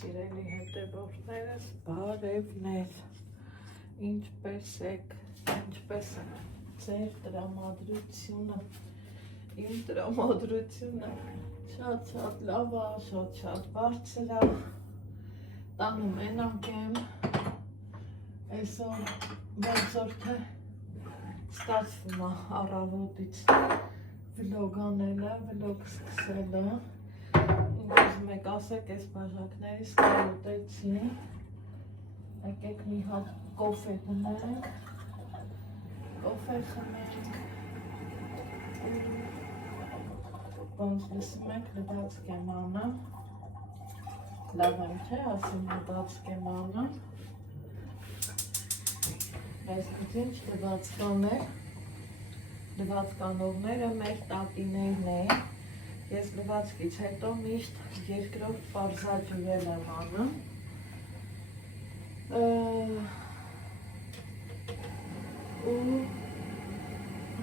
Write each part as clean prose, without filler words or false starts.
Սիրելի հետևորդներս, բարևներ, ինչպես եք, ինչպես է ձեր տրամադրությունը, իմ տրամադրությունը շատ լավ է, շատ բարձր է, տանը մենակ եմ, այսօր ոնց որ թե ստացվում է առավոտից վլոգ անելը, վլոգ սկսելը, ինքս մեկ ասեք այս բաժակներից կարոտեցի, եկեք մի հատ կոֆե գնենք, կոֆե խմենք, ոնց լսում եք լվաց կեմանը, լավ եմ չէ, ասեմ լվաց կեմանը, այս գտինչ լվաց կաներ, լվաց կանողները մեր տատիներն էին, ես լվացքից հետո միշտ երկրորդ պարզաջուրել եմ անում, ու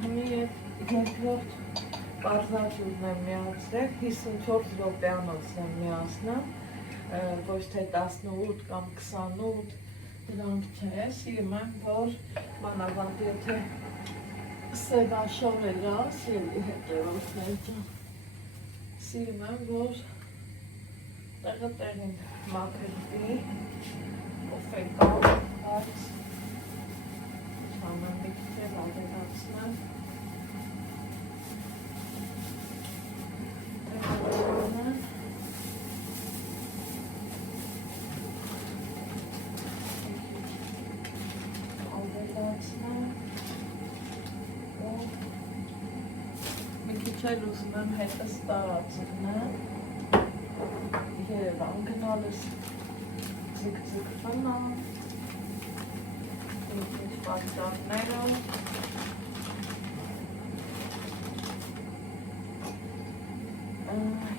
հիմի երկրորդ պարզաջուրն եմ միացրել, 54 րոպեանոց եմ միացնում, ոչ թե 18 կամ 28, դրանք չէ, սիրում եմ, որ մանավանդ եթե սևաշոր էլ սիրելի հետևորդներ ջան, սիրում եմ, որ տեղը տեղին մաքրվի, կոֆե կա, բայց չանեմ մի քիչ էլ ավելացնեմ, Չել ուզում եմ հետս տարածնեմ, Երևան գնալս ձգ-ձգվում եմ, ինչ պատճառներով,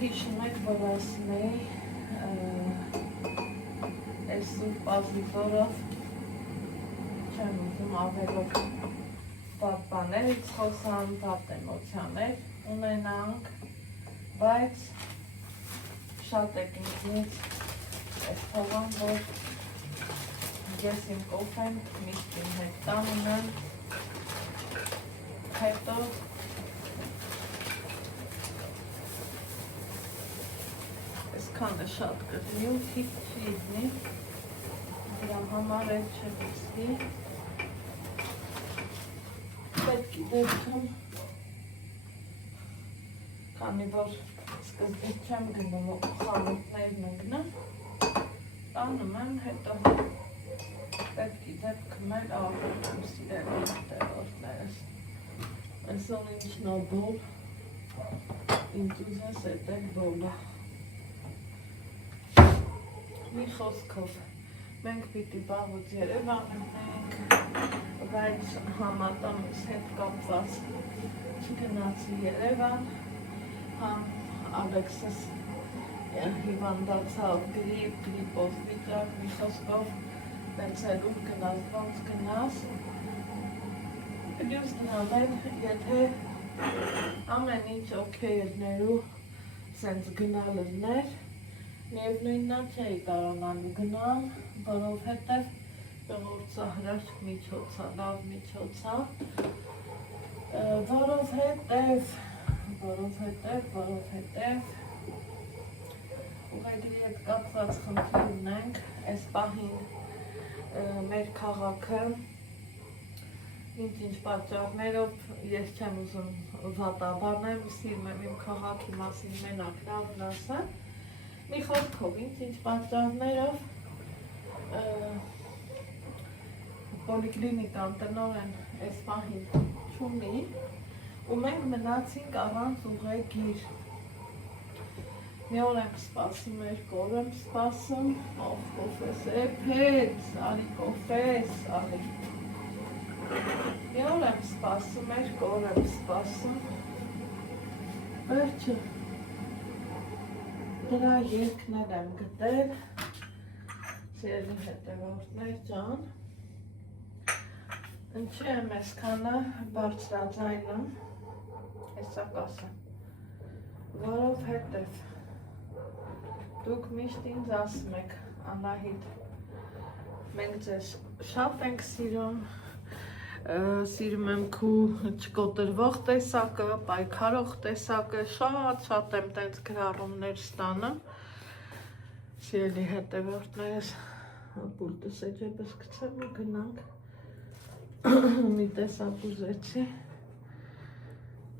հիշում եք, որ ասնեի, այս սուրբ ազիվորով չեմ ուզում ավելով բաններից խոսան, բատ էմոցիաներ ունենանք, բայց շատ եք ինձնից ես թողան, որ ես իմ կոֆեն միշտ իմ հետ տանում եմ, հետո այսքանը շատ կրնի ու քիչ չի իզնի, դրա համար էլ չվիսկի, պետք է դեպքում քանի որ սկզբից չեմ գնում խանութներն ընգնում, տանում եմ, հետո պետք է դեպքում էլ աղում եմ սիրելի հետևորդներս, այսօր ինչն է բոլ, ինչ ուզես էդ էլ բոլը, մի խոսքով, մենք պիտի վաղուց Երևան գնենք, բայց համատամս հետ կապված չգնացի Երևան, համ Ալեքսս հիվանդացավ գրիպով վիճակ, մի խոսքով տենց էլ ուր գնաս, ոնց գնաս, պլյուս դրան էլ, եթե ամեն ինչ օքեյ ելներ ու սենց գնալներ, միևնույնն չէի կարողանալու գնալ, որովհետև ժողովրդի հրաշք միջոց է, լավ միջոց է, որովհետև ուղեգրի հետ կապված խնդիր ունենք, այս պահին մեր քաղաքը ինչ պատճառներով ես չեմ ուզում վատաբանեմ, սիրում եմ իմ քաղաքի մասին մենակ լավն ասեմ, մի խոսքով ինչ պատճառներով պոլիկլինիկան տնօրեն այս պահին չունի ու մենք մնացինք առանց ուղեգիր, մի օր եմ սպասում, երկու օր եմ սպասում, ով կոֆես էփեց, արի կոֆես, արի, մի օր եմ սպասում, երկու օր եմ սպասում, վերջը դրա երկն էլ եմ գտել, սիրելի հետևորդներ ջան, ինչի եմ այսքանը բարձրաձայնում, հեսա կասեմ, որովհետև Դուք միշտ ինձ ասում եք, Անահիտ, մենք ձեզ շատ ենք սիրում, սիրում եմ քու չկոտրվող տեսակը, պայքարող տեսակը, շատ եմ տենց գրառումներ ստանում, սիրելի հետևորդներս, պուլտս էջեպս կցեմ ու գնանք, մի տեսակ ուզեցի,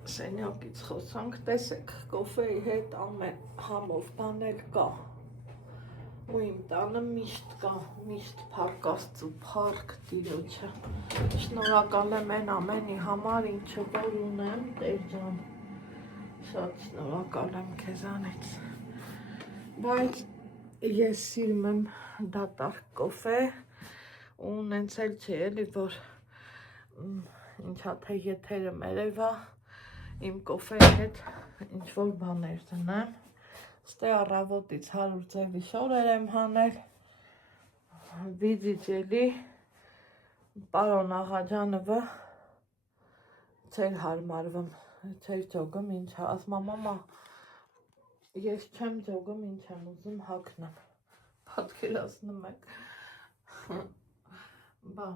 սենյակից խոսանք, տեսեք, կոֆեի հետ ամեն համով բանել կա, ու իմ տանը միշտ կա, միշտ փառք Աստծու, փառք Տիրոջը, շնորհակալ եմ այն ամենի համար, ինչը որ ունեմ, Տեր ջան, շատ շնորհակալ եմ քեզանից, բայց ես սիրում եմ դատարկ կոֆե, ու նենց էլ չի էլի, որ ինչա թե եթերը մերևա, իմ կոֆեի հետ ինչ-որ բաներ դնեմ, ստե առավոտից 100 ձևի շորեր եմ հանել, վիձիչ էլի, պարոն Աղաջանովը չեր հարմարվում, չեր ճոգում, ինչա, ասմա մամա, ես չեմ ճոգում, ինչ եմ ուզում հագնեմ, պատկերացնում եք, բա,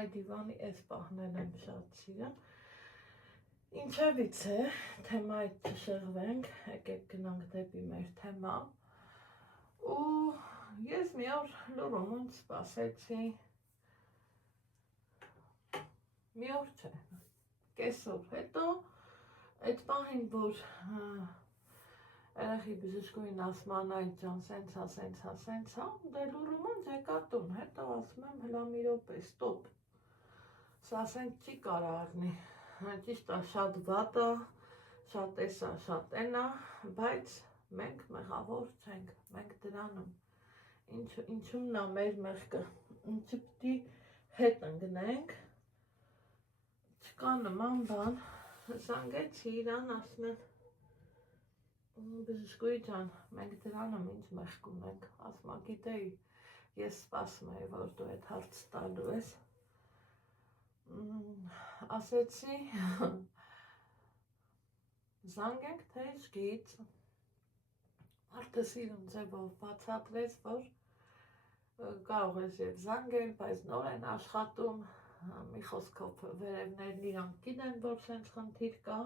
այ դիվանի էս պահնել եմ շատ սիրեմ, ինչևից է, թեմայից չշեղվենք, եկեք գնանք դեպի մեր թեմա, ու ես մի օր լուրումունց սպասեցի, մի օր չէ, կեսօր հետո, այդ պահին, որ երեխի բժշկուհին ասում Անահիտ ջան, սենցա, դե լուրումունց եկա տուն, հետո ասում եմ հլա մի րոպե, ստոպ, սա սենց չի կարա առնի, ճիշտ է, շատ վատ է, շատ էսա, շատ էնա, բայց մենք մեղավոր չենք, մենք դրանում, ինչումն է մեր մեղքը, ինչը պիտի հետ ընկնենք, չկա նման բան, զանգեցի իրան, ասում են, բժշկուհի ջան, մենք դրանում ինչ մեղք ունենք, ասում եմ, գիտեի, ես սպասում էի, որ դու այդ հարց տալու ես, ասեցի, զանգենք թե շգից, մարդը սիրուն ձևով բացատրեց, որ կարող ես և զանգել, բայց նոր են աշխատում, մի խոսքով վերևներն իրանք գիտեն, որ սենց խնդիր կա,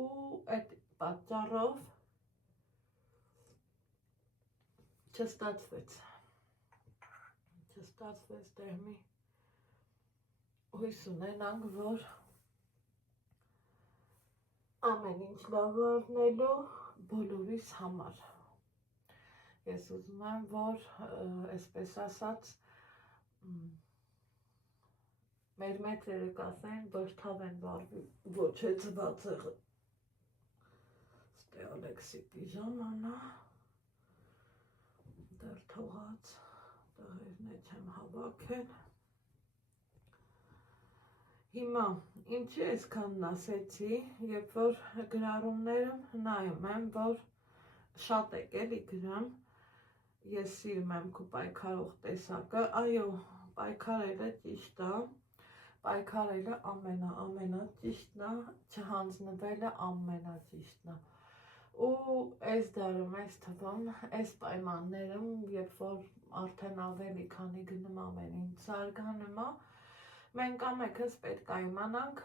ու այդ պատճառով չստացվեց դեր մի հույս ունենանք, որ ամեն ինչ լավ առնելու բոլորիս համար։ Ես ուզում եմ, որ այսպես ասած մեր մեծերը կասեն, ոչ թավեն վարվի, ոչ է ձվածեղը։ Ստե Ալեքսի պիժամանա, դեռ թողած, տղերն է չեմ հավաքել։ Հիմա, ինչի այսքանն ասեցի, երբ որ գրառումներում նայում եմ, որ շատ եք էլի գրում, ես սիրում եմ քո պայքարող տեսակը, այո, պայքարելը ճիշտ է, պայքարելը ամենա ճիշտն է, չհանձնվելը ամենաճիշտն է, ու այս դարում, այս թվում, այս պայմաններում, երբ որ արդեն ավելի քանի գնում ամեն ինչ զարգանում է, մենք ամենքս պետք է իմանանք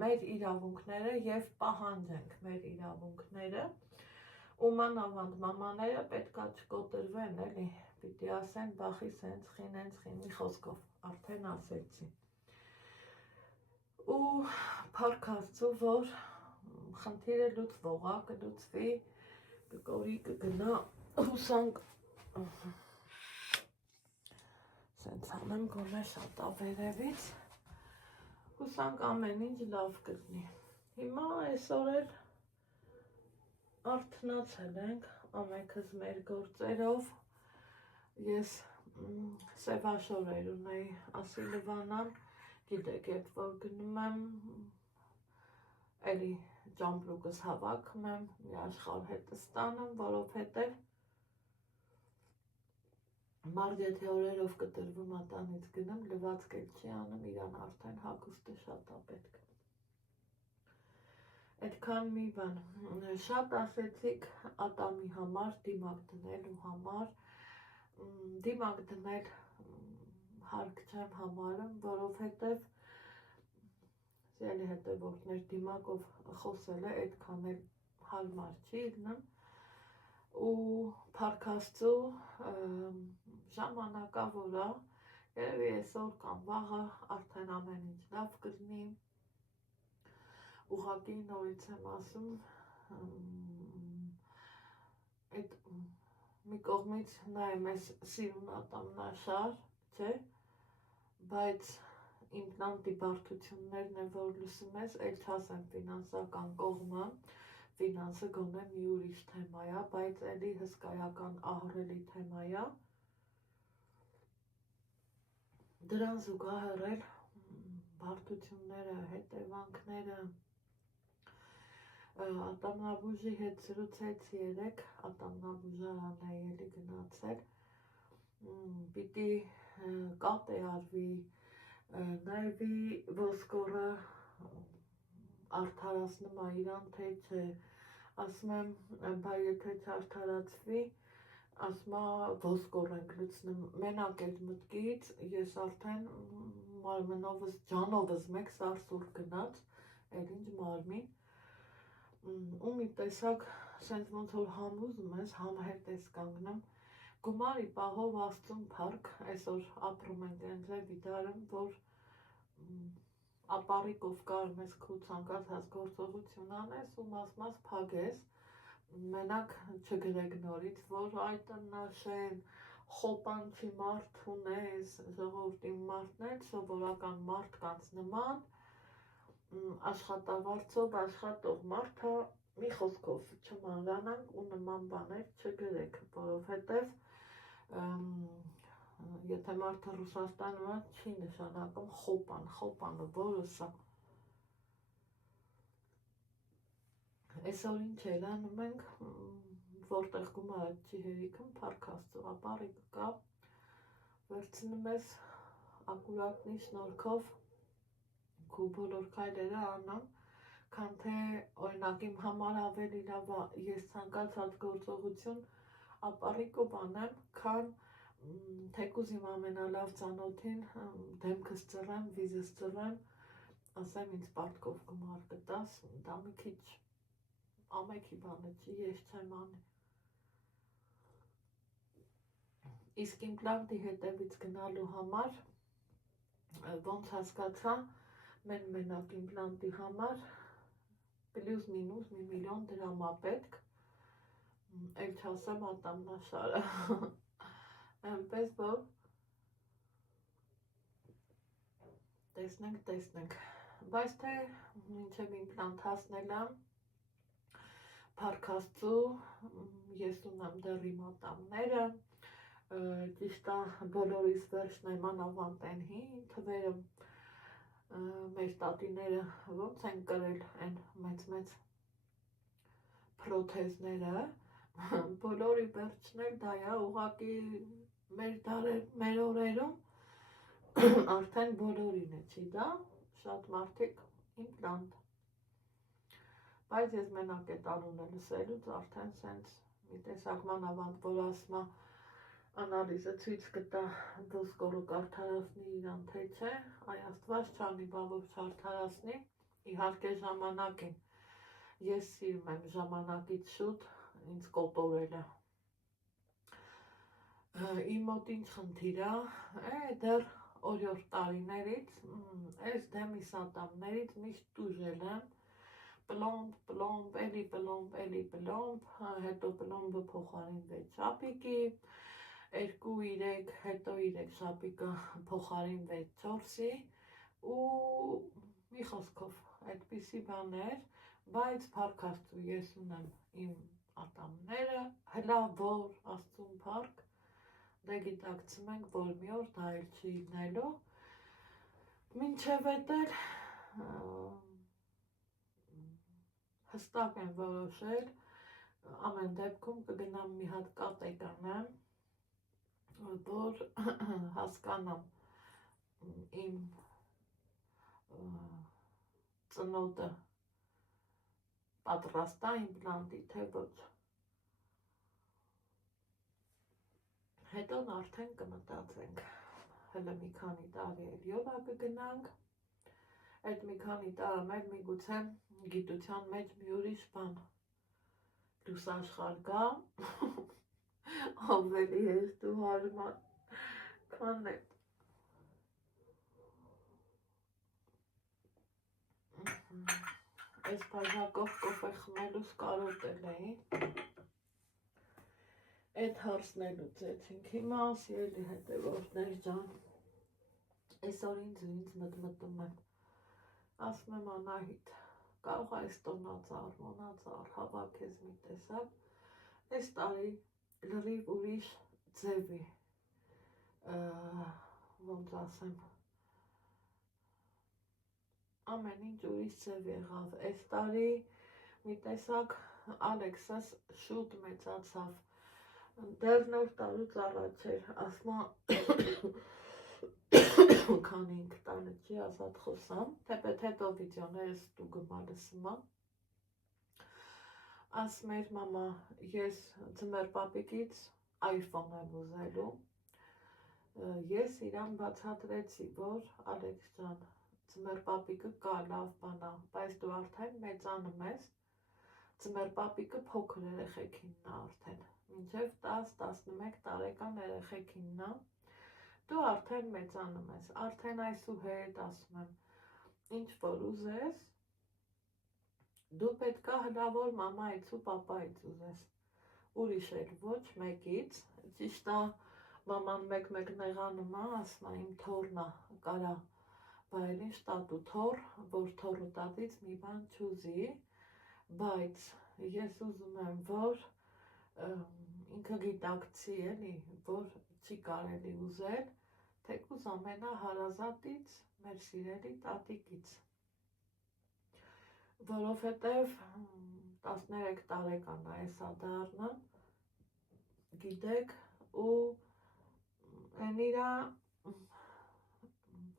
մեր իրավունքները և պահանջենք մեր իրավունքները, ու մանավանդ մամաները պետք է չկոտրվեն, էլի, պիտի ասեն բախի սենց խին, մի խոսքով, արդեն ասեցի։ Ու փառք Աստծու, որ խնդիրը լուծվող է, կլուծվի, կկորի, կգնա, հուսանք, սենց անեմ գոնե շատ ավերևից, հուսանք ամեն ինչ լավ կլինի։ Հիմա այսօր էլ արթնացել ենք, ամենքս մեր գործերով, ես սևաշորեր ունեի ասի Լվանան, գիտեք, երբ որ գնում եմ, էլի ճամպրուկս հավաքում եմ, մի աշխարհ հետը ստանում, որովհետև մարդ եթե օրերով կտրվում ատանից գնում, լվացք էլ չի անում, իրան արդեն հագուստը շատ է պետք։ Այդքան մի բան, շատ ասեցիք ատամի համար, դիմակ դնելու համար, դիմակ դնել հարկ չեմ համարում, որովհետև սիրելի հետևորդներ, դիմակով խոսելը այդքան էլ հարմար չի լինում ու փառք Աստծո ժամանակավոր է, երևի այսօր կամ վաղը արդեն ամեն ինչ լավ կլինի, ուղղակի նորից եմ ասում, այդ մի կողմից նայեմ այս սիրուն ատամնաշար, չէ, բայց իմպլանտի բարդություններն են, որ լսում ես, էլ չասեմ ֆինանսական կողմը, ֆինանսը գոնե մի ուրիշ թեմա է, բայց էլի հսկայական ահռելի թեմա է, դրան զուգահեռ էլ բարդությունները, հետևանքները, ատամնաբուժի հետ զրուցեցի երեկ, ատամնաբուժարան է էլի գնացել, պիտի կապ է արվի նայվի ոսկորը արդարացնում է իրան, թե չէ, ասում եմ, բա եթե չարդարացվի, ասում է ոսկոր ենք լցնում, մենակ այդ մտքից ես արդեն մարմնովս, ջանովս մեկ սարսուռ գնաց, էլ ինչ մարմին, ու մի տեսակ սենց ոնց որ համոզում ես, համհերտ ես կանգնում, գումարի պահով Աստծուն փառք, այսօր ապրում ենք այնց վիդարում, որ ապառիկով կարում ես քո ցանկացած գործողություն անես ու մաս փագես, մենակ չգրեք նորից, որ այ տնաշեն, խոպանչի մարդ ունես, ժողովրդի մարդն էլ սովորական մարդկանց նման, աշխատավարձով աշխատող մարդը մի խոսքով չմանրանանք ու նման բաներ չգրեք, որովհետև եթե մարդը Ռուսաստանում է, չի նշանակում խոպանը որսը։ Այսօր ինչ էլ անում ենք, որտեղ գումարը չի հերիքում, փառք Աստծո, ապառիկը կա, վերցնում ես ակուրատնի շնորհքով քո բոլոր քայլերը անամ, քան թե օրինակ իմ համար ավելի լավ է ես ցանկացած գործողություն ապառիկով անեմ, քան թեկուզ իմ ամենալավ ծանոթին դեմքս ծռեմ, վիզս ծռեմ, ասեմ ինձ պարտքով գումար կտաս, դա մի քիչ ամեքի բանը չի, ես չեմ անի։ Իսկ իմպլանտի հետևից գնալու համար ոնց հասկացա, մենակ իմպլանտի համար պլյուս մինուս 1 միլիոն դրամ է պետք, էլ չասեմ ատամնաշարը, այնպես որ տեսնենք, բայց թե մինչև իմպլանտ հասնելը, փառք Աստծո, ես ունեմ դեռ իմ ատամները, ճիշտ է բոլորիս վերջն է մանավանդ այն հին թվերը, մեր տատիները ոնց են կրել այն մեծ պրոթեզները, բոլորի վերջն էլ դա է, ուղղակի մեր օրերում արդեն բոլորին է, չի դա, շատ մարդիկ իմպլանտ, բայց ես մենակ այդ անունը լսելուց արդեն սենց մի տեսակ մանավանդ, որ ասում է անալիզը ցույց կտա ոսկորը կարդարացնի իրան թե չէ, այ Աստված չանի, բա որ չարդարացնի, իհարկե ժամանակին, ես սիրում եմ ժամանակից շուտ ինձ կոտորելը, իմ մոտ ինչ խնդիր է, դեռ օրյոր տարիներից, այս դեմիս ատամներից միշտ տուժել եմ, պլոմբ, էլի պլոմբ, հետո պլոմբը փոխարինվեց շապիկի, 2-3, հետո 3 շապիկը փոխարինվեց 4-ի ու մի խոսքով այդպիսի բաներ, բայց փառք Աստծո ես ունեմ իմ ատամները, հլա որ Աստծուն փառք, դե գիտակցում ենք, որ մի օր դա էլ չի լինելու, մինչև էդ էլ հստակ եմ որոշել, ամեն դեպքում կգնամ մի հատ կատե կանեմ, որ հասկանամ իմ ծնոտը պատրաստ է իմպլանտի, թե ոչ։ Հետո արդեն կմտածենք, հələ մի քանի տարի էլ յոլա կգնանք, այդ մի քանի տարը մեր միգուցե գիտության մեջ մի ուրիշ բան լուսաշխար գա, ավելի հեշտ ու հարմար, քան այդ։ Այս բաժակով կոֆե խմելուց կարոտել էի, այդ հարցն էլ ուծեցինք, հիմա սիրելի հետևորդներ ջան, այսօր ինձ մտմտում եմ, ասում եմ Անահիտ, կարող այս տոնածառ, մոնածառ հավաքես մի տեսակ, այս տարի լրիվ ուրիշ ձևի, ոնց ասեմ, ամեն ինչ ուրիշ ձև եղավ, այս տարի մի տեսակ Ալեքսս շուտ մեծացավ, դեռ նոր տարուց առաջ էր, ասմա քան 5 տարի չի ազատ խոսամ, թեպետ հետո վիդեոներս դու գմալսմա, ասում էր մամա, ես ձմեր պապիկից iPhone եմ ուզելու, ես իրան բացատրեցի, որ Ալեքս ջան, ձմեր պապիկը կա լավ բանա, բայց դու արդեն մեծանում ես, ձմեր պապիկը փոքր երեխեքինն է արդեն, մինչև 10-11 տարեկան երեխեքինն է, դու արդեն մեծանում ես, արդեն այսուհետ ասում եմ, ինչ որ ուզես, դու պետք է հնավոր մամայից ու պապայից ուզես, ուրիշ էլ ոչ մեկից, ճիշտ է, մաման մեկ նեղանում է, ասում է իմ թոռն է, կարա, բայց ինչ տատու թոռ, որ թոռը տատից մի բան չուզի, բայց ես ուզում եմ, որ ինքը գիտակցի էլի, որ չի կարելի ուզել, թեկուզ ամենահարազատից, մեր սիրելի տատիկից, որովհետև 13 տարեկան է էսա դառնա, գիտեք, ու են իրա,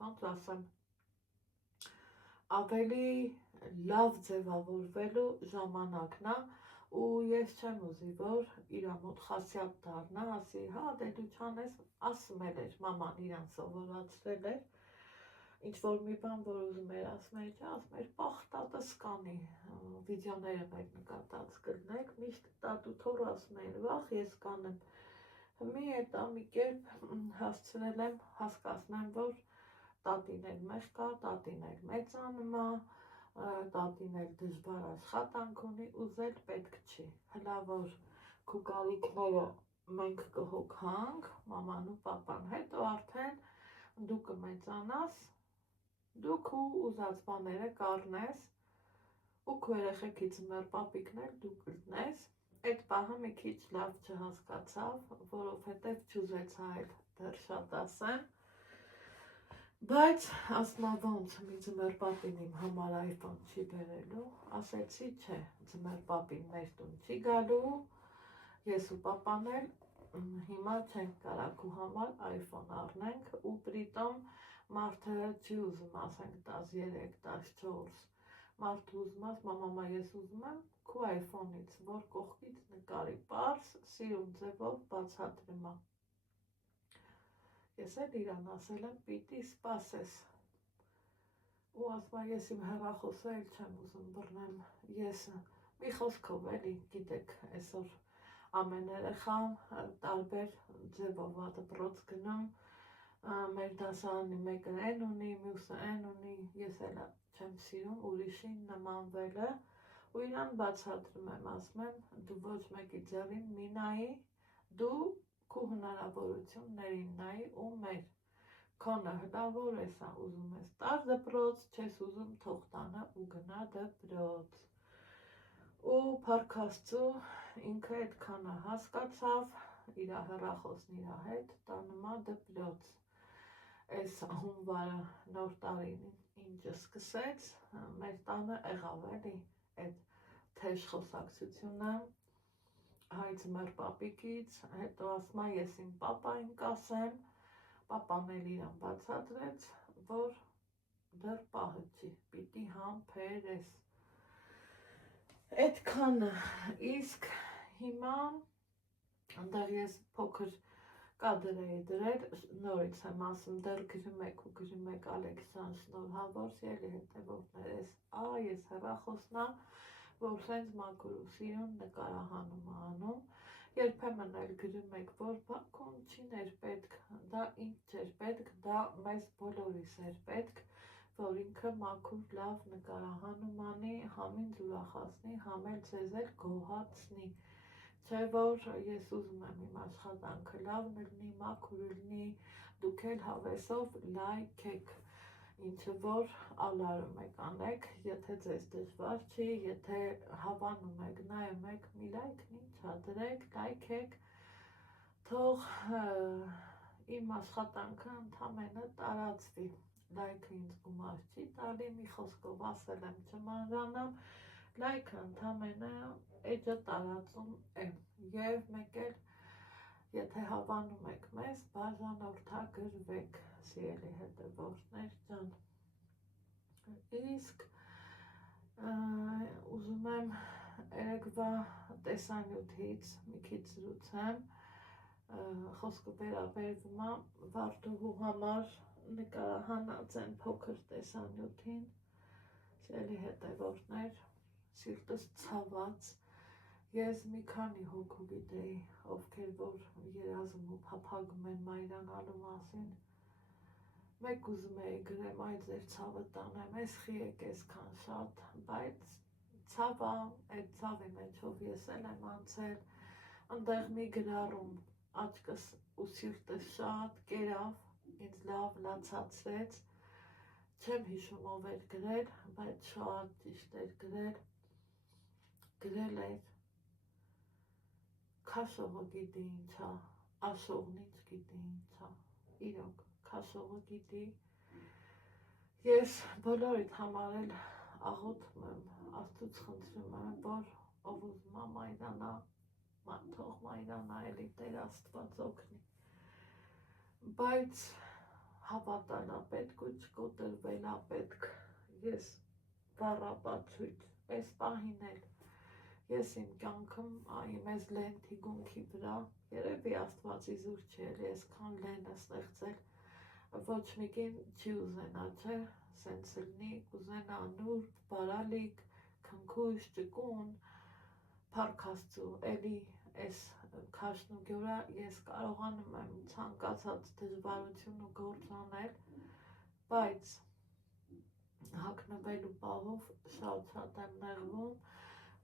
ոնց ասեմ, ավելի լավ ձևավորվելու ժամանակն է, ու ես չեմ ուզի, որ իրա մոտ խասյատ դառնա, ասի, հա, դե դու չանես, ասում էր, մաման իրան սովորացրել էր, ինչ-որ մի բան, որ ուզում էր, ասում էր, ասում էր, պախ տատս կանի, վիդեոները մեր նկատած կլնեք, միշտ տատու թոռ ասում էր, վախ ես կանեմ, մի էտա մի կերպ հասցրել եմ հասկացնեմ, որ տատին էլ մեղք է, տատին էլ մեծանում է, տատին էլ դժվար աշխատանք ունի, ուզել պետք չի, հլա որ քու կարիքները մենք կհոգանք, մաման ու պապան, հետո արդեն դու կմեծանաս, դու քու ուզած բաները կառնես, ու քու երեխեքի ձմեռ պապիկն էլ դու կլնես, այդ պահը մի քիչ լավ չհասկացավ, որովհետև չուզեցա էլ դեռ շատ ասեմ, բայց ասմա ոնց մի ձմեռ պապին իմ համար iPhone չի բերելու, ասեցի չէ, ձմեռ պապին մեր տուն չի գալու, ես ու պապան էլ հիմա չենք կարա քու համար iPhone առնենք ու պրիտոմ մարդը չի ուզում ասենք 13, 14, մարդը ուզում աս, մամամա ես ուզում եմ քու iPhone-ից, որ կողքից նկարի, պարզ սիրուն ձևով բացատրիմա, ես էլ իրան ասել եմ պիտի սպասես, ու ասմա ես իմ հեռախոսը էլ չեմ ուզում բռնեմ, ես մի խոսքով էլի, գիտեք, այսօր ամեն երեխան տարբեր ձևով դպրոց գնում, մեր դասարանի մեկը են ունի, մյուսը են ունի, ես էլ չեմ սիրում ուրիշին նմանվելը, ու իրան բացատրում եմ, ասում եմ, դու ոչ մեկի ձևին մի նայի, դու քու հնարավորություններին նայի ու մեր քոնը հնավոր էսա ուզում ես տար դպրոց, չես ուզում թող տանը ու գնա դպրոց, ու փառք Աստծո ինքը այդքանը հասկացավ, իրա հեռախոսն իրա հետ տանումա դպրոց, այս հունվարը նոր տարին ինչը սկսեց, մեր տանը եղավ էլի այդ թեժ խոսակցությունը, հայ ձմեռ պապիկից, հետո ասմա ես իմ պապային կասեմ, պապան էլ իրան բացատրեց, որ դեռ պահը չի, պիտի համբերես, Այդքանը, իսկ հիմա այնտեղ ես փոքր կադր էի դրել, նորից եմ ասում, դեռ գրում եք Ալեքսան, շնորհավոր ելի հետևորդներ, ես հեռախոսնա, որ սենց մաքուր ու սիրուն նկարահանում անում, երբեմն էլ գրում եք, որ Բաքուն չիներ պետք, դա ինձ չէր պետք, դա մեզ բոլորիս էր պետք, որ ինքը մաքուր լավ նկարահանում անի, համ ինձ ուրախացնի, համ էլ ձեզ էլ գոհացնի, չէ որ ես ուզում եմ իմ աշխատանքը լավն լինի, մաքուր լինի, դուք էլ հավեսով լայք եք, ինչը որ ալարում եք անեք, եթե ձեզ դժվար չի, եթե հավանում եք, նայում եք, մի լայքն ինչա դրեք, լայք եք, թող իմ աշխատանքը ընդամենը տարածվի, լայքը ինձ գումար չի տալի, մի խոսքով ասել եմ չմանրանամ, լայքը ընդամենը էջը տարածում եմ, և մեկ էլ եթե հավանում եք մեզ, բաժանորդագրվեք, սիրելի հետևորդներ ջան, իսկ ուզում եմ երեկվա տեսանյութից մի քիչ զրուցեմ, խոսքը վերաբերվում է Վարդուհու համար նկարահանած են փոքր տեսանյութին, սիրելի հետևորդներ, սիրտս ցաված, ես մի քանի հոգու գիտեի, ովքեր որ երազում ու փափագում են մայրանալու մասին, մեկ ուզում էի գրեմ, այ ձեր ցավը տանեմ, ես խի եք այսքան շատ, բայց ցավա, այդ ցավի մեջով ես էլ եմ անցել, ընդեղ մի գրառում աչքս ու սիրտս շատ կերավ, ինձ լավ լացացրեց, չեմ հիշում ով էր գրել, բայց շատ ճիշտ էր գրել էր քաշողը գիտի ինչա, աշողն ինչ գիտի ինչա, իրոք, քաշողը գիտի, ես բոլորիդ համար էլ աղոթում եմ, Աստծուց խնդրում եմ, որ ով ուզում է մայրանա, թող մայրանա էլի Տեր Աստված օգնի, բայց հավատալա պետք ու չկոտրվելա պետք, ես բառապացույց, այս պահին էլ, ես իմ կյանքում իմ այս լենթի գունքի վրա, երևի Աստվածի զուր չի էլ, այսքան լենը ստեղծել, ոչ մի կին չի ուզենա, չէ, սենց լինի, կուզենա նուրբ, բարալիկ, քնքուշ, ճկուն, փառք Աստծու, էլի այս քաշնուկի վրա ես կարողանում եմ ցանկացած դժվարություն ու գործ անել, բայց հագնվելու պահով շատ եմ նեղվում,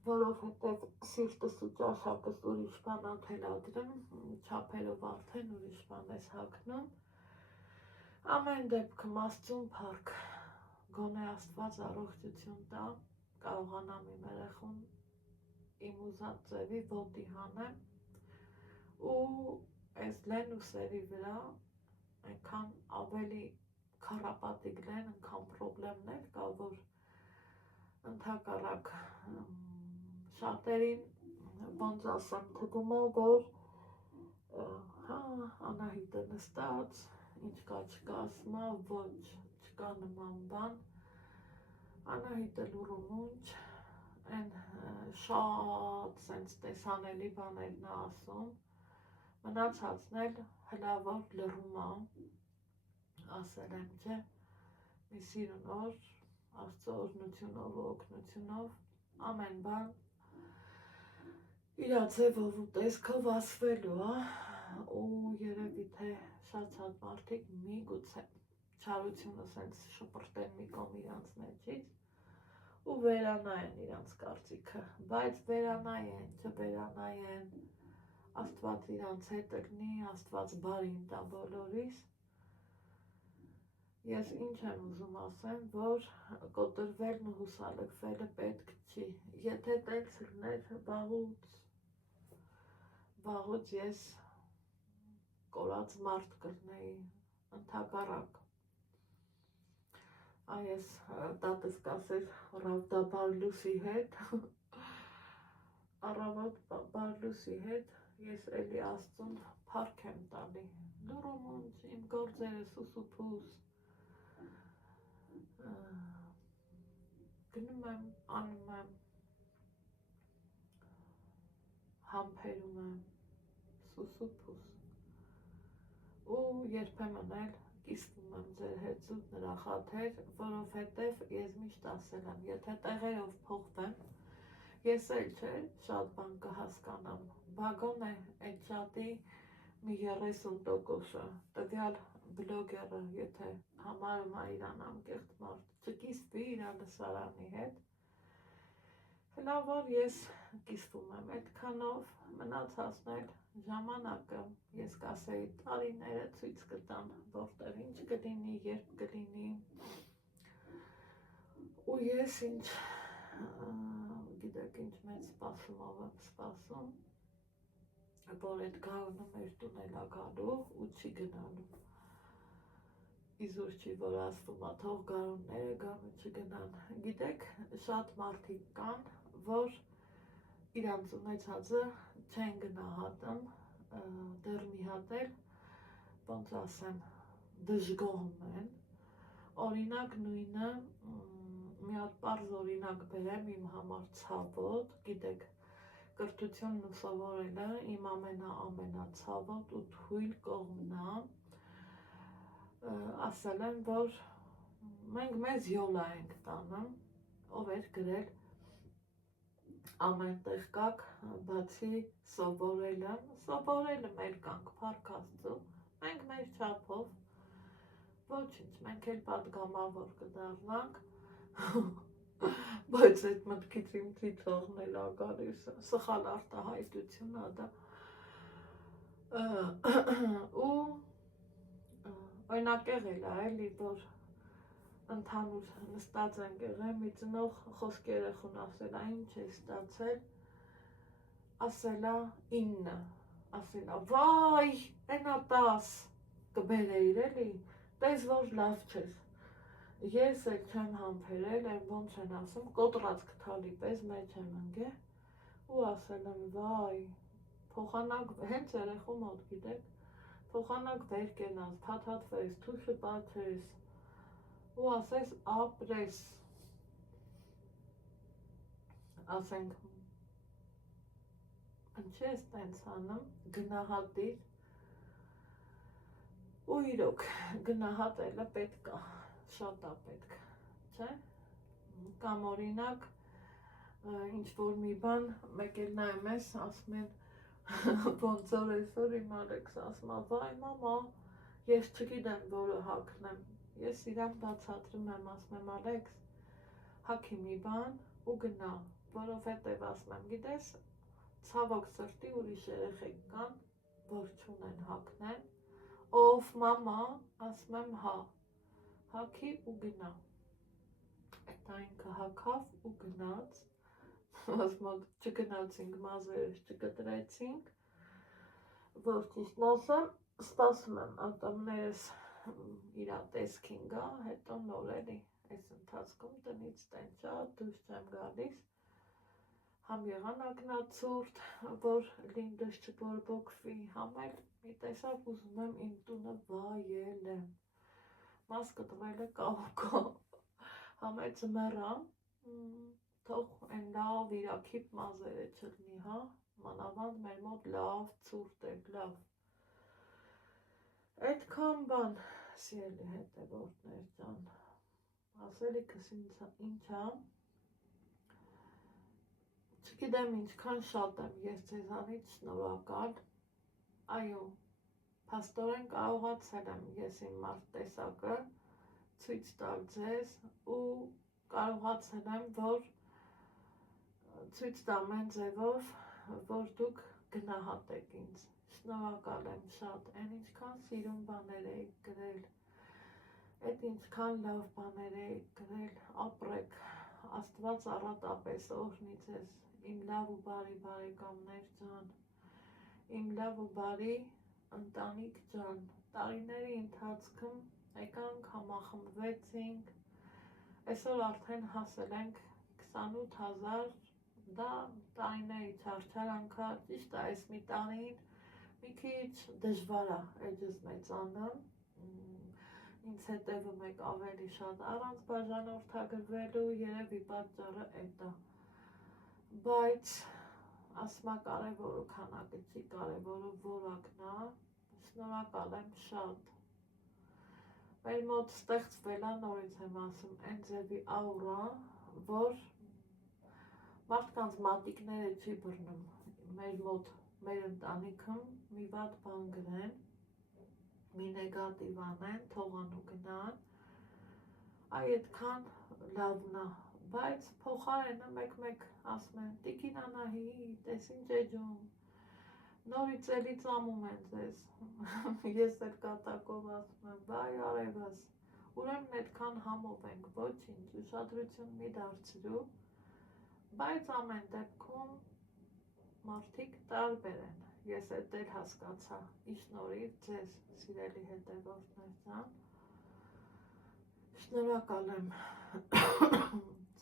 որովհետև սիրտս ու ճաշակս ուրիշ բան աթելադրեմ, չափերով արդեն ուրիշ բան ես հագնում, ամեն դեպքում Աստծուն փառք, գոնե Աստված առողջություն տա, կարողանամ իմ երեխուն իմ ուզած ձևի ոտի հանեմ ու այս լեն ու սերի վրա այնքան ավելի քառապատիկ լեն, այնքան պրոբլեմներ կա, որ ընդհակառակ շատերին ոնց ասեմ թվում է, որ Անահիտը նստած, ինչ կա չկա ասում է, ոչ, չկա նման բան, Անահիտը լուռ ու մունջ, այն շատ սենց տեսանելի բաներն է ասում, մնացածն էլ հլավոր լռում է, ասել եմ, չէ, մի սիրուն օր, Աստծո օրհնությունով ու օգնությունով, ամեն բան իրա ձևով ու տեսքով ասվելու է, ու երևի թե շատ մարդիկ միգուցե չարությունը սենց շպրտեն մի կողմ իրանց մեջից, ու վերանայեն իրանց կարծիքը, բայց վերանայեն, չվերանայեն, Աստված իրանց հետ լինի, Աստված բարին տա բոլորիս, ես ինչ եմ ուզում ասեմ, որ կոտրվելն ու հուսալքվելը պետք չի, եթե տենց լիներ վաղուց ես կորած մարդ կլինեի, ընդհակառակ, այս տատս կասեր Ռավդա Բարլուսի հետ, առավոտ Բարլուսի հետ ես էլի Աստծուն փառք եմ տալի, լուռ ու մունջ, իմ գործերը սուսուփուս, գնում եմ, անում եմ, համբերում եմ սուսուփուս ու երբեմն էլ կիսվում եմ ձեր հետ զուտ նրա խաթեր, որովհետև ես միշտ ասել եմ, եթե տեղերով փոխվեմ, ես էլ չէ շատ բան կհասկանամ, բագոն է այդ շատի մի 30%-ը, տվյալ բլոգերը, եթե համարում է իրան անկեղծ մարդ, չկիսվի իր լսարանի հետ, լավ որ ես կիսվում եմ այդքանով, մնացածն էլ ժամանակը, ես կասեի տարիները ցույց կտան, որտեղ ինչ կլինի, երբ կլինի, ու ես ինչ, գիտեք ինչ մեծ սպասումով եմ սպասում, որ այդ գարունը մեր տուն էլ է գալու ու չի գնալու, իզուր չի, որ ասվում է, թող գարունները գան ու չգնան, գիտեք, շատ մարդիկ կան, որ իրանց ունեցածը չեն գնահատում, դեռ մի հատ էլ, ոնց ասեմ, դժգոհում են, օրինակ նույնը, մի հատ պարզ օրինակ բերեմ իմ համար ցավոտ, գիտեք, կրթությունն ու սովորելը իմ ամենացավոտ ու թույլ կողմն է, ասել են, որ մենք մեզ յոլա ենք տանում, ով էր գրել, ամենտեղ կաք, բացի սովորելը մեր կանք, փառք Աստծո, մենք մեր չափով, ոչինչ, մենք էլ պատգամավոր կդառնանք, բայց այդ մտքից իմ ծիծաղն էլ ա գալիս, սխալ արտահայտություն ա դա, ու օրինակ եղել է էլի, որ ընդհանուր նստած ենք եղել, մի ծնող խոսք երեխուն ասել ա, ինչ է ստացել, ասել ա 9, ասել ա, վայ, ենա 10 կբերեիր էլի, տես որ լավ չես, ես էլ չեմ համբերել, ոնց են ասում, կոտրած կթալի պես մեջ եմ ընգե, ու ասել եմ, վայ, փոխանակ, հենց երեխու մոտ գիտեք, փոխանակ վեր կենաս, փաթաթվես, թուշը բացես, ու ասես ապրես, ասենք, ինչ ես տենց անում, գնահատիր, ու իրոք, գնահատելը պետք է, շատ է պետք, չէ, կամ օրինակ, ինչ-որ մի բան, մեկ էլ նայում ես, ասում են, ոնց որ այսօր իմ Ալեքսը ասում է, վայ մամա, ես չգիտեմ որը հագնեմ, ես իրան բացատրում եմ, ասում եմ Ալեքս, հագի մի բան ու գնա, որովհետև ասում եմ, գիտես, ցավոք սրտի ուրիշ երեխեք կան, որ չունեն հագնեն, ով մամա, ասում եմ հա, հագի ու գնա, այդ այնքը հագավ ու գնաց, ասում չգնացինք մազերս չկտրեցինք, որ ճիշտն ասեմ, սպասում եմ ատամներս իրա տեսքին գա, հետո նոր էլի, այս ընթացքում տնից տենչա, դուրս չեմ գալիս, համ եղանակն ա ցուրտ, որ լինդս չբորբոքվի, համ էլ մի տեսակ ուզում եմ իմ տունը վայել եմ, մաս կտվելը կահուկա, համ է ձմեռա, թող են լավ իրաքիպ մազերը չլնի, հա, մանավանդ մեր մոտ լավ ցուրտ է, լավ, այդքան բան, սիրելի հետևորդներ ջան, ասելիքս ինչա, չգիտեմ ինչքան շատ եմ ես ձեզանից շնորհակալ, այո, փաստորեն կարողացել եմ ես իմ մարդ տեսակը ցույց տալ ձեզ ու կարողացել եմ, որ ցույց տամ այն ձևով, որ դուք գնահատեք ինձ, շնորհակալ եմ շատ, այն ինչքան սիրուն բաներ էիք գրել, այդ ինչքան լավ բաներ էիք գրել, ապրեք, Աստված առատապես օրհնի ձեզ, իմ լավ ու բարի բարեկամներ ջան, իմ լավ ու բարի ընտանիք ջան, տարիների ընթացքում եկանք, համախմբվեցինք, այսօր արդեն հասել ենք 28,000, դա տարիների չարչարանքա, ճիշտ է այս մի տարին, մի քիչ դժվար է էջս մեծանում, ինձ հետևում եք ավելի շատ առանց բաժանորդագրվելու, երևի պատճառը էդ է, բայց ասմա կարևորը քանակը չի, կարևորը որակն է, շնորհակալ եմ շատ։ Մեր մոտ ստեղծվել է, նորից եմ ասում, այն ձևի աուրա, որ մարդկանց մատիկները չի բռնում, մեր մոտ, մեր ընտանիքում մի վատ բան գրեն, մի նեգատիվ անեն, թողանու գնան, այդքան լավն է, բայց փոխարենը մեկ-մեկ ասում են, տիկին Անահի, տես ինչ էջում, նորից էլի ծամում են ձեզ, ես էլ կատակով ասում եմ, բայ արևս, ուրեմն այդքան համով ենք, ոչինչ, ուշադրություն մի դարձրու, բայց ամեն դեպքում մարդիկ տարբեր են, ես էդ էլ հասկացա, ի շնորհիվ ձեզ, սիրելի հետևորդներ, շնորհակալ եմ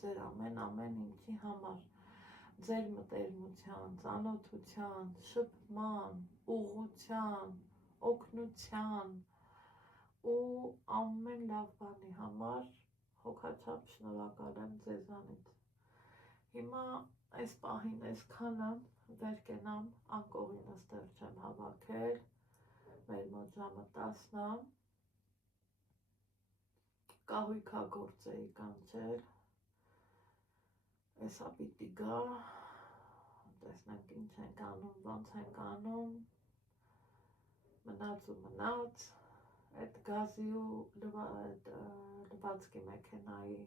ձեր ամեն ինչի համար, ձեր մտերմության, ծանոթության, շփման, ուղղության, օգնության ու ամեն լավ բանի համար հոգաչափ շնորհակալ եմ ձեզանից։ Հիմա այս պահին այսքանը վեր կենամ, անկողինս դեռ չեմ հավաքել, մեր մոտ ժամը 10-ն է, կահույքագործ էի կանչել, էսա պիտի գա, տեսնենք ինչ ենք անում, ոնց ենք անում, մնաց ու մնաց, այդ գազի ու լվացքի մեքենայի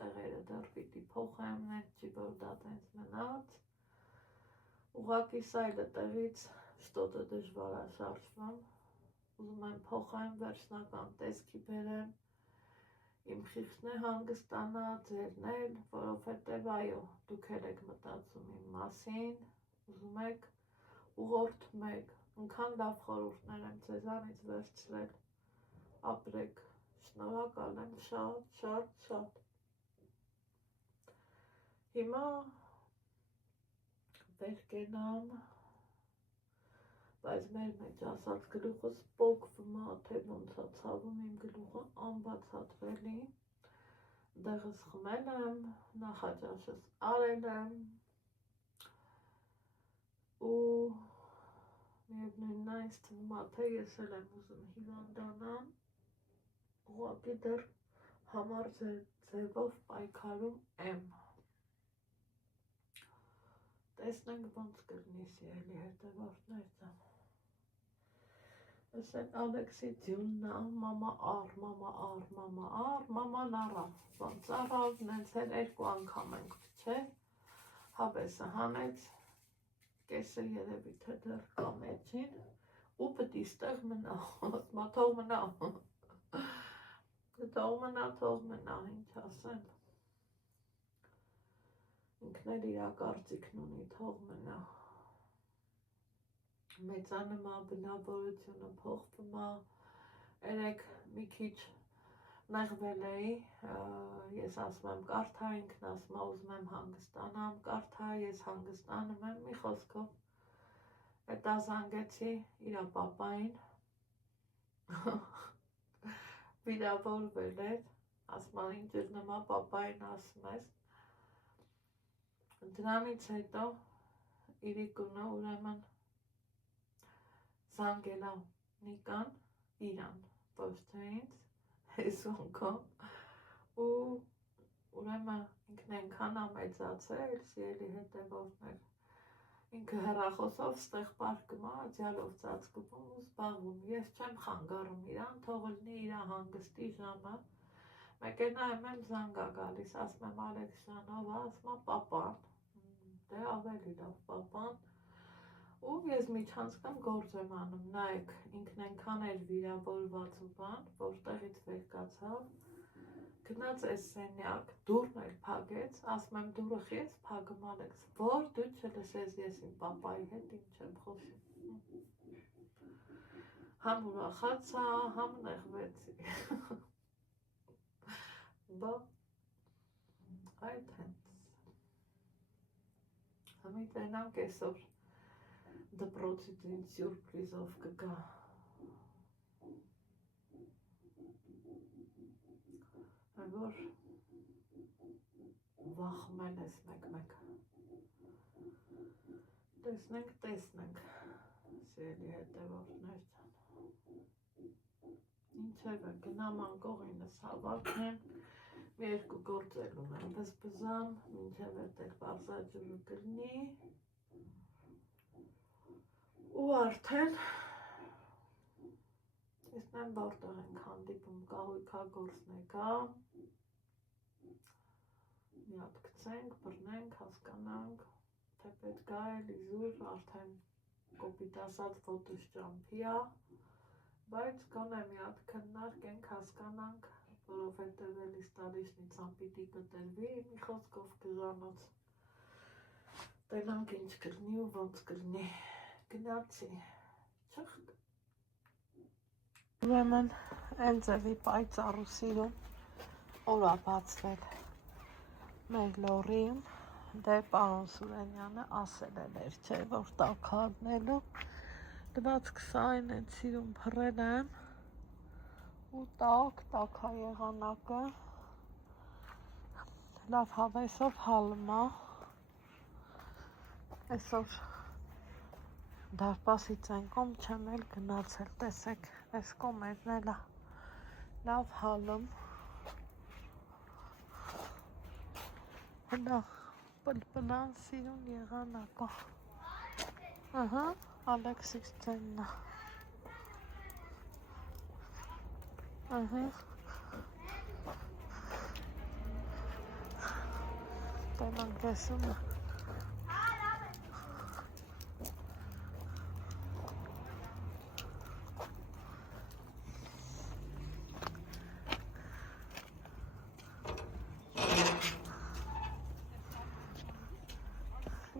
տեղերը դեռ պիտի փոխեմ, նենց չի որ դա տենց մնաց, ուղղակի սայլը տեղից շտոտը դժվար է շարժվում, ուզում եմ փոխեմ, վերջնական տեսքի բերեմ, իմ խիղճն է հանգստանա, ձերն էլ, որովհետև այո, դուք էլ եք մտածում իմ մասին, ուզում եք ուղղորդում եք, նքան լավ խորհուրդներ եմ ձեզանից վերցրել, ապրեք, շնորհակալ եմ շատ։ Հիմա վեր կենամ, բայց մեր մեջ ասած գլուխս պոկվում է, թե ոնց է ցավում իմ գլուխը անբացատրելի, դեղս խմել եմ, նախաճաշս արել եմ ու միևնույնն է ինձ թվում է, թե ես էլ եմ ուզում հիվանդանամ, ուղղակի դեռ համառ ձևով պայքարում եմ։ Տեսնենք ոնց կլինի, սիրելի հետևորդներ ջան։ Ասեն Ալեքսի ձյունն է, մամա առ, մաման առավ, ոնց առավ, նենց էլ 2 անգամ ենք, չէ, հավեսը հանեց, կեսը երևի թե դեռ կա մեջին, ու պտի ստեղ մնա, ասմա թող մնա, ինչ ասեմ, ինքն էլ իր կարծիքն ունի, թող մնա, մեծանում է, բնավորությունը փոխվում է, երեկ մի քիչ նեղվել էի, ես ասում եմ կարդա, ինքն ասում է ուզում եմ հանգստանամ, կարդա, ես հանգստանում եմ, մի խոսքով, հետա զանգեցի իրա պապային, վիրավորվել էր, ասում է ինչ էր նմա պապային ասում ես, դրանից հետո իրիկունը ուրեմն զանգելա Նիկան, իրան, ոչ թե ինձ, հեսունքով, ու ուրեմն ինքն ենքան ամեծացել, սիրելի հետևորդներ, ինքը հեռախոսով ստեղ պարկում է, ձյալով ծածկվում ու զբաղվում, ես չեմ խանգարում իրան, թող լինի իրա հանգստի ժամը, մեկենայում եմ զանգա գալիս, ասում եմ Ալեքս Ժանով, ասում է պապան, դե ավելի լավ պապան, ու ես միջանցքում գործ եմ անում, նայեք, ինքն ենքան էր վիրավորված ու բան, որտեղից վեր կացավ, գնաց էս սենյակ, դուրն էլ փակեց, ասում եմ դուրը խի ես փակում Ալեքս, որ դու չլսես ես իմ պապայի հետ ինչ եմ խոսում, համ ուրախացա, համ նեղվեցի, բա այդ հենց, համի տենանք այսօր դպրոցից ինձ սյուրպրիզով կգա, որ վախմել ես մեկ-մեկ, տեսնենք, սիրելի հետևորդներ ջան։ Ինչևէ, գնամ անկողինս հավաքեմ, մի երկու գործել ունեմ բզբզամ, մինչև էլ պարզաջուրը կլինի, ու արդեն տեսնեմ որտեղ ենք հանդիպում, կահույքագործն եկա, մի հատ գցենք, բռնենք, հասկանանք, թե պետք է էլ իզուր արդեն կոպիտ ասած ոտուս ճամփի է, բայց գոնե մի հատ քննարկենք, հասկանանք, որովհետև էլի ստալիշնիցան պիտի կտրվի, մի խոսքով գժանոց, տենանք ինչ կլինի ու ոնց կլինի, գնացի, չխկ։ Ուրեմն են ձևի պայծառ ու սիրուն օր է բացվել մեր լորին, դե պարոն Սուրենյանը ասել էր, չէ, որ տաք առնելու, լվացքս այն են սիրուն փռել եմ, ու տաք է եղանակը, լավ հավեսով հալում է, այսօր դարպասից այն կողմ չեմ էլ գնացել, տեսեք, այս կողմերն էլ է լավ հալում, հլա պլպլան սիրուն եղանակը, Ալեքսիս ձենն է, տենանք դեսում է,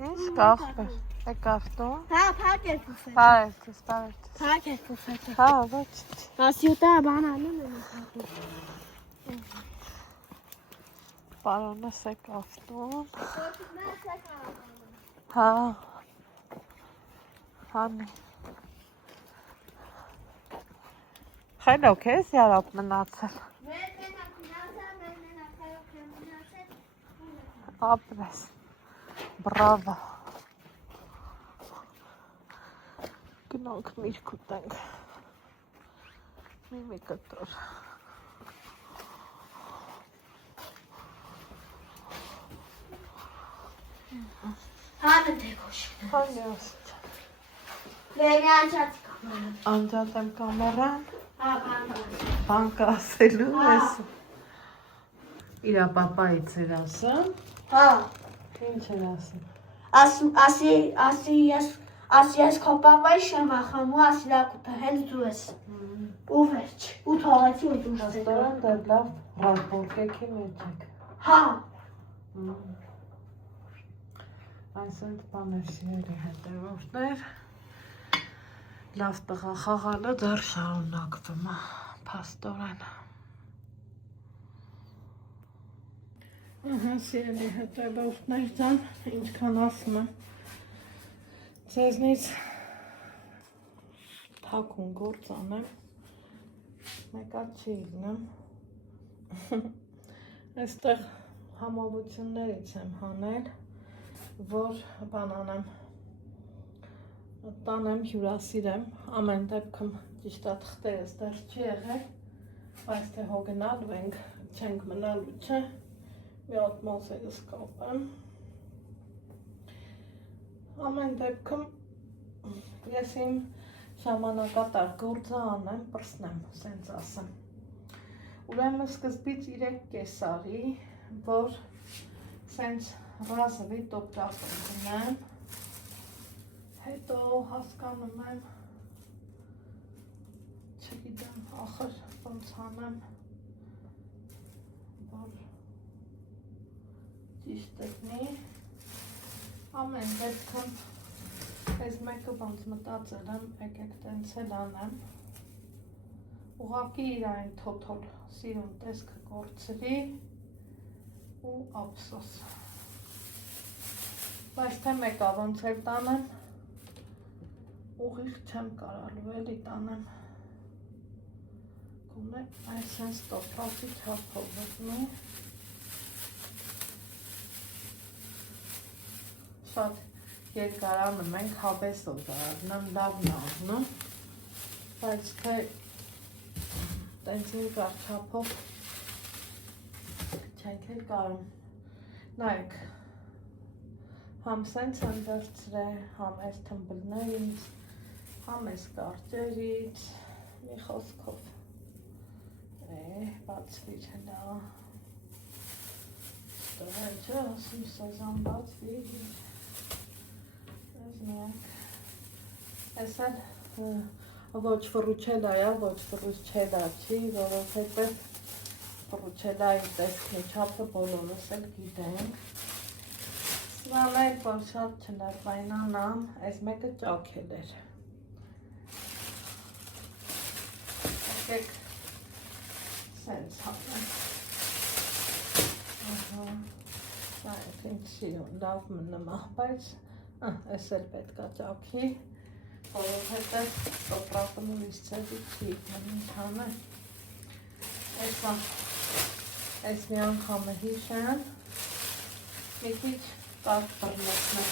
Ինչ կախվեր, է կախտում? Հա, փակ էր կուֆետ։ Բարևձեզ։ Փակ էր կուֆետը։ Հա, ոչ։ Ասյուտա բան անում եմ փակում։ Պարոնս է կախտում։ Մեծ է կարող։ Հա։ Հանի։ Խելոք ես յարապ մնացել։ Մեր մենակ մնացել, մեր մենակ խելոք եմ մնացել։ Ապրես։ Բրավո։ Գնանք միրգ ուտենք։ Մի կտոր։ Հանը դեկոշ։ Հանի ասիչ։ Վերի անջատ կամերան։ Անջատ եմ կամերան։ Հա, բանկա։ Բանկա ասելու ես։ Իրա պապայից էր ասում։ Հա։ Ինչ էր ասում։ Ասի ես քո պապայի շեմ վախամու ասի լակուտը հենց դու ես։ Ու վերջ։ Ու թողեցի ու դուրս եկա։ Ռեստորան դեռ լավ ռազմորկեքի մեջ եք։ Հա։ Այսինքն բաներ սիրելի հետևորդներ, լավ տղա խաղալը դեռ շարունակվում է, փաստորեն։ Ահա սիրելի հետևորդներ ջան, ինչքան ասում եմ, ձեզնից թաքուն գործ անեմ, մեկա չի լինեմ, այստեղ համովություններից եմ հանել, որ բան անեմ, տանեմ, հյուրասիրեմ, ամեն դեպքում ճիշտ է թղթերս դեռ չի եղել, բայց թե հո գնալու ենք, չենք մնալու չէ, մի հատ մոսերս կապեմ, ամեն դեպքում ես իմ ժամանակատար գործը անեմ, պրսնեմ, սենց ասեմ, ուրեմն սկզբից 3,5 տարի, որ սենց ռազվի տոպճասում գնեմ, հետո հասկանում եմ, չգիտեմ, ախր ոնց անեմ, որ ճիշտ եկնի, ամեն դեպքում այս մեկը ոնց մտածել եմ, եկեք տենց էլ անեմ, ուղղակի իրային թոթոլ սիրուն տեսքը կորցրի ու ափսոս, բայց թե մեկա ոնց էլ տանեմ, ուղիղ չեմ կարալու էլի տանեմ, գոնե այս հենց տոպասի չափով վտնի, շատ երկարանը մենք հավեսով դառնամ, լավն առնում, բայց թե տենց երկար չափով չենք էլ կարում, նայեք, համ սենց են վերցրել, համ այս թմբլներից, համ այս կարճերից, մի խոսքով, բացվիր հնա, տղա չէ, ասում սեզան բացվիր, ես միակ, ես էլ ոչ ֆրուչելա է, ոչ ֆրուչելա չի, որովհետև ֆրուչելայի տեսքն չափը բոլորս էլ գիտենք, սրանել, որ շատ չներվայնանամ, այս մեկը ճաքել էր, եկեք սենց հանեմ, այդ ինձ սիրուն լավ մնմա, բայց ես էլ պետք է ճաքի, որովհետև տոպրակն ուրիշ ծեվի չի, ինչ հանեմ, այս մի անգամը հիշեմ, մի քիչ կարճ բռնեցնեմ,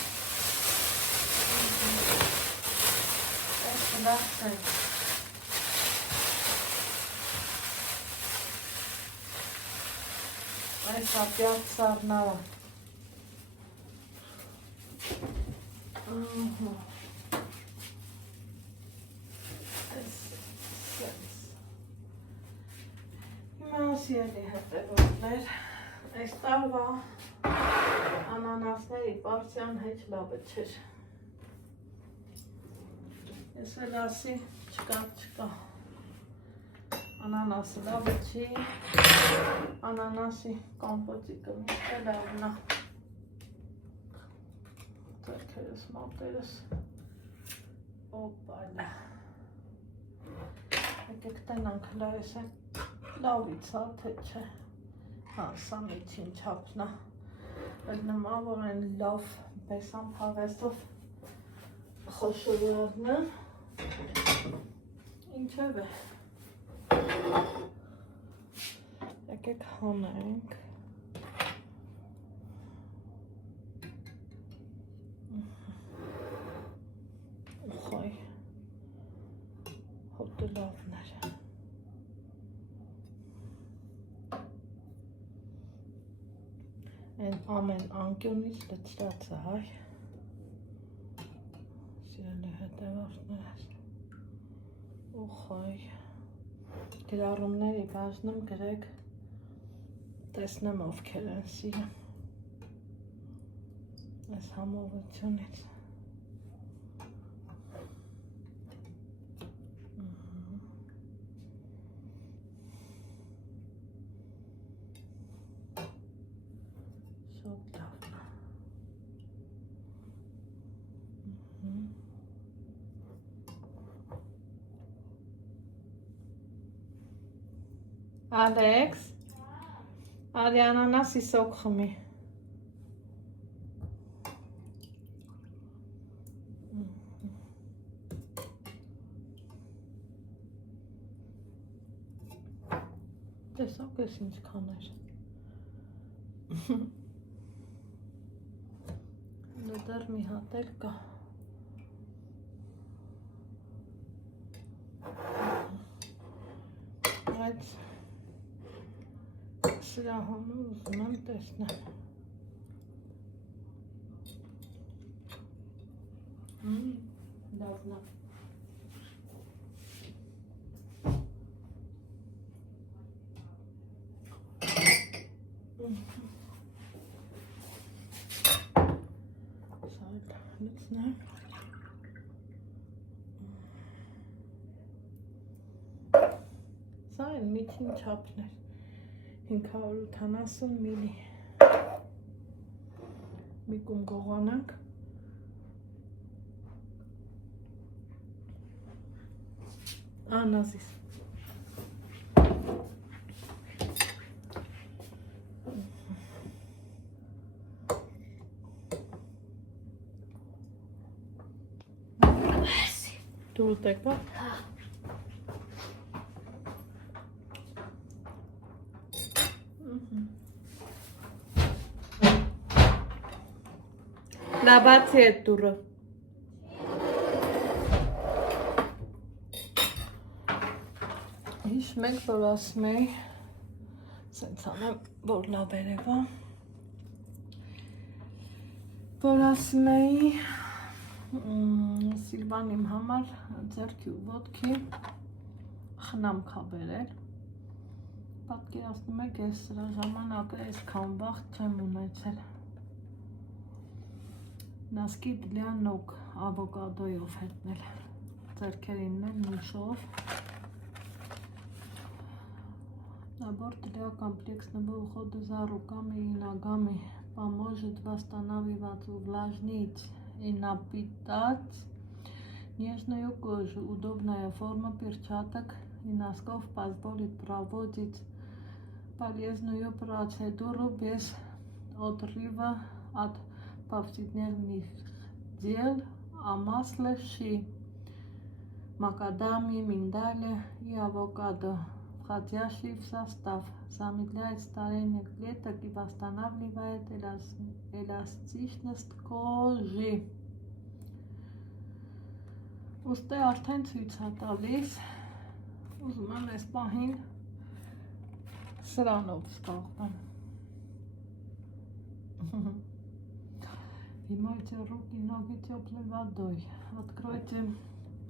այս լախցենք, այս ապյակ սարնավը, Սիրելի հետևորդներ, այս տարվա անանասների պարսյան հեչ լավը չէր, ես էլ ասի չկա, անանասը լավը չի, անանասի կոմպոտիկը միշտ լավն է, ձեռքերս մոտերս, օպալա, եկեք տնանք լայս է, լավից հա, թե չէ, հա, սա միջին չափն է, էլ նմա, որ են լավ բեսան պաղեսով խոշորորն է, ինչև է, եկեք հանենք, ուխայ, հոտը լավն էր, Են ամեն անկյունից լծրած է, հայ, սիրելի հետևորդներ, ուխայ, գրառումների բաժնում գրեք, տեսնեմ ովքեր են սիրում, այս համովությունից, Ալեքս, արի անանասի սոկ խմի, տեսակ ես ինձ կաներ, դեր մի հատ էլ կա, բայց սրա համար ուզում եմ տեսնել, լավն է, սա լցնեմ, սա են միջին չափն էր, 580 միլի, մի կում գողանանք, անազիս, դու ուտեք բա? Նա բացի այդ դուրը։ Հիշում եք, որ ասում էի, սենց անեմ, որ լավ երևա, որ ասում էի, Սիլվան իմ համար ձեռքի ու ոտքի խնամք ա բերել, պատկերացնում եք, ես սրա ժամանակը այսքան վաղ չեմ ունեցել, նասկի դլյանոկ ավոկադոյով հետնել, ձեռքերինն էլ նուշով, Набор для комплексного ухода за руками и ногами поможет восстанавливать, увлажнить и напитать нежную кожу. Удобная форма перчаток и носков позволит проводить полезную процедуру без отрыва от повседневных дел, а масло ши, макадамия, миндаля и авокадо, входящий в состав, замедляет старение клеток и восстанавливает эластичность кожи. Ուստի արդեն ցույց է տալիս, ուզում եմ այս պահին սրանով զբաղվեմ։ Вымойте руки, ноги теплой водой. Откройте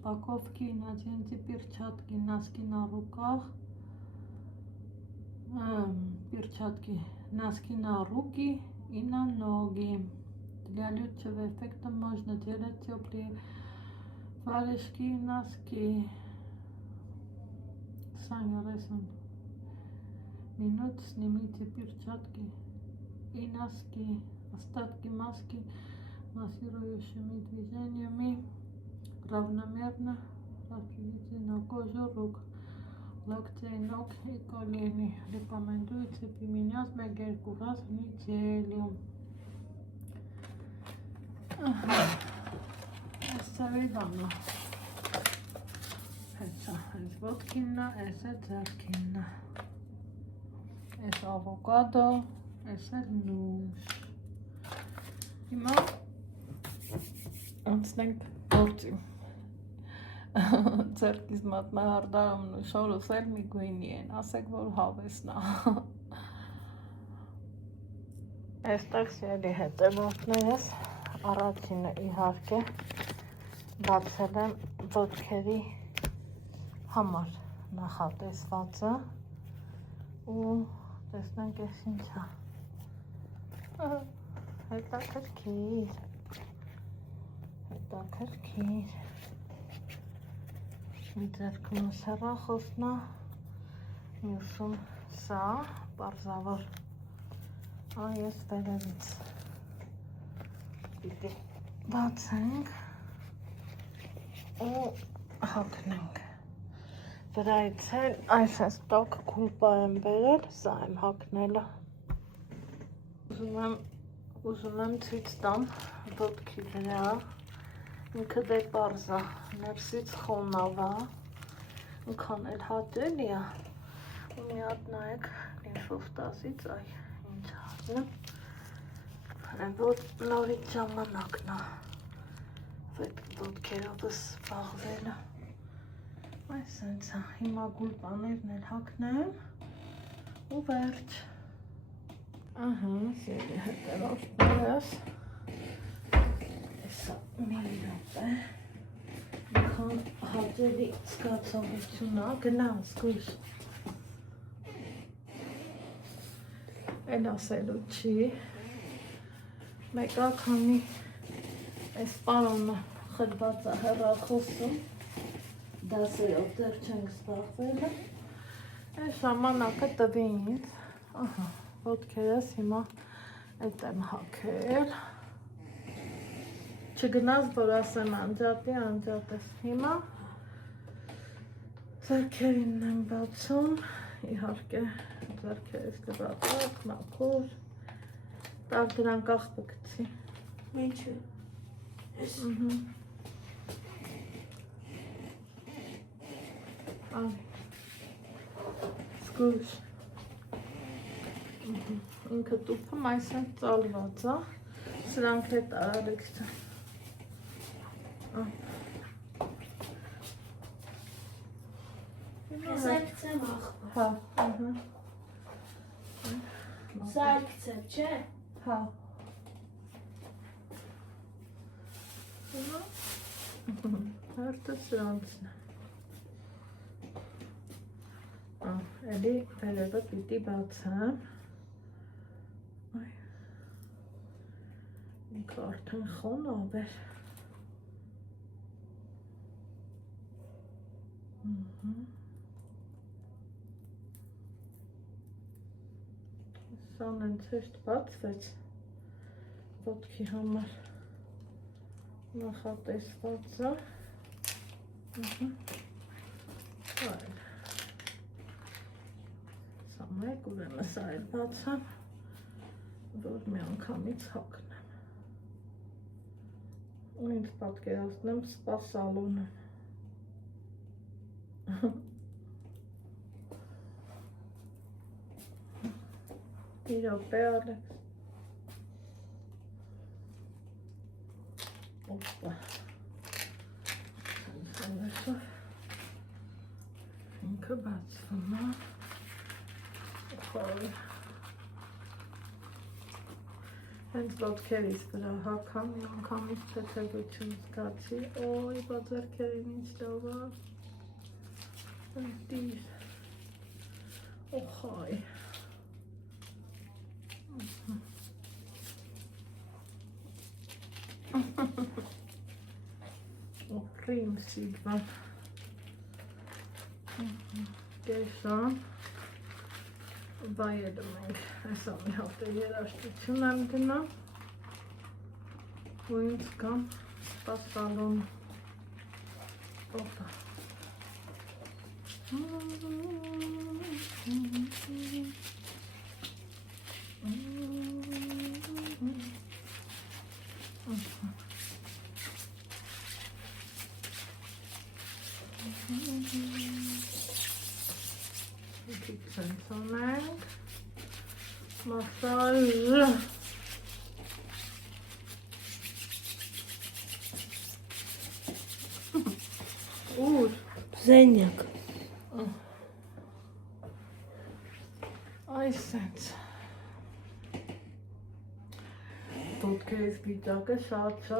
упаковки, наденьте перчатки, носки на руках. Перчатки, носки на руки и на ноги. Для лучшего эффекта можно делать теплые варежки и носки. 40 минут снимите перчатки и носки. Остатки маски массирующими движениями равномерно распределите на кожу рук. Локтей, ног и колени. Рекомендуется применять 1-2 раз в неделю. Оставим. Это водкина, это дзеркина. Это авокадо, это нуш. Հիմա անցնենք գործի։ Ձերքիս մատնահարդարումն ու շորս էլ մի գույնի են, ասեք, որ հավեսն է։ Այստեղ սիրելի հետևորդներս, առաջինը իհարկե բացել եմ ոտքերի համար նախատեսվածը ու տեսնենք ես ինչ է։ Հետաքրքիր։ Մի ձեռքում սեռախոսն է, մյուսում սա, պարզավոր։ Այս վերևից պիտի բացենք ու հագնենք։ Վրայից էլ այս տոք կուլպա եմ բերել, սա եմ հագնելը։ Ուզում եմ ցույց տամ ոտքի վրա, ինքը դե պարզ է, ներսից խոնավ է, ինքան էլ հաճելի է, ու մի հատ նայեք ինձով տասից, այ ինչ հաճնեմ, որ նորից ժամանակն է ոտքերովս զբաղվելը, այս սենց է, հիմա գուլպաներն էլ հագնեմ ու վերջ։ Սիրելի հետևորդներս, սա մի րոպե, ինքան հաճելի զգացողություն է, գնա զգույշ, էլ ասելու չի, մեկա քանի այս պարոնը խրված է հեռախոսում, դասերով դեռ չենք զբաղվելը, այս ժամանակը տվի ինձ, ոտքերս հիմա այդ եմ հագել, չգնաց, որ ասեմ անջատես հիմա, ձեռքերին եմ բացում, իհարկե ձեռքերս լրատակ, մաքուր, տակ դրան կախվը գցի։ Ինչը։ Զգույշ։ Ինքը տուփում այս են ծալված է, Սրանք հետ Ալեքսը։ Սա գցեմ ախպը։ Հա, ահա։ Սա գցեմ, չէ։ Հա։ Հարտը սրանցն է։ Էլի վերևը պիտի բացեմ։ Ինքը արդեն խոնավ էր։ Սան հենց հեշտ բացվեց ոտքի համար նախատեսված է։ Սա մեկ ուրեմն սա էլ բացեմ, որ մի անգամից հագնեմ։ Ու ինձ պատկերացնեմ սպա սալոնը։ Մի րոպե Ալեքս։ Օպա։ Ինքը բացվում է։ Հենց ոտքերիս վրա հագամ, մի անգամից թեթևություն զգացի, օй, բա ձեռքերին ինչ լավ է։ Դիր։ Օխայ։ Օխրիմ սիգվան։ Կեսան։ Բայելում ենք, այսա մի հատ երաշտություն եմ դնա ու ինձ կամ սպա սալոն օպա Սենցոնենք մասաժ ուր Զենյակ այս սենց ոտքերից վիճակը շատ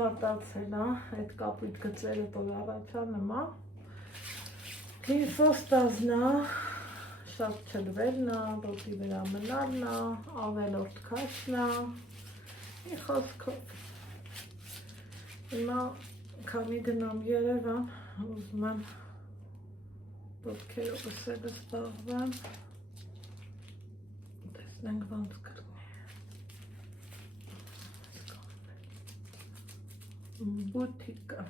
վատացել է այդ կապույտ գծերը որ առաջա նմա Լիմֆոստազն է շատ չլվելն է, ոտի վրա մնալն է, ավելորդ քաշն է, մի խոսքով։ Հիմա քանի գնամ Երևան, ուզում եմ ոտքերով սերը զբաղվեմ, տեսնենք ոնց կլինի։ Բուտիկը։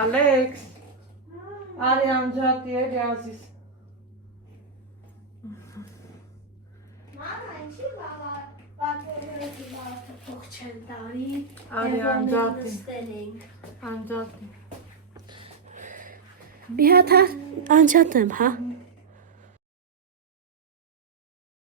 Ալեքս, արի անջատի էլի ազիս։ Մամա, ինչի բավարարի փող չեն տարի։ Արի անջատի։ Անջատի։ Մի հատ անջատեմ, հա։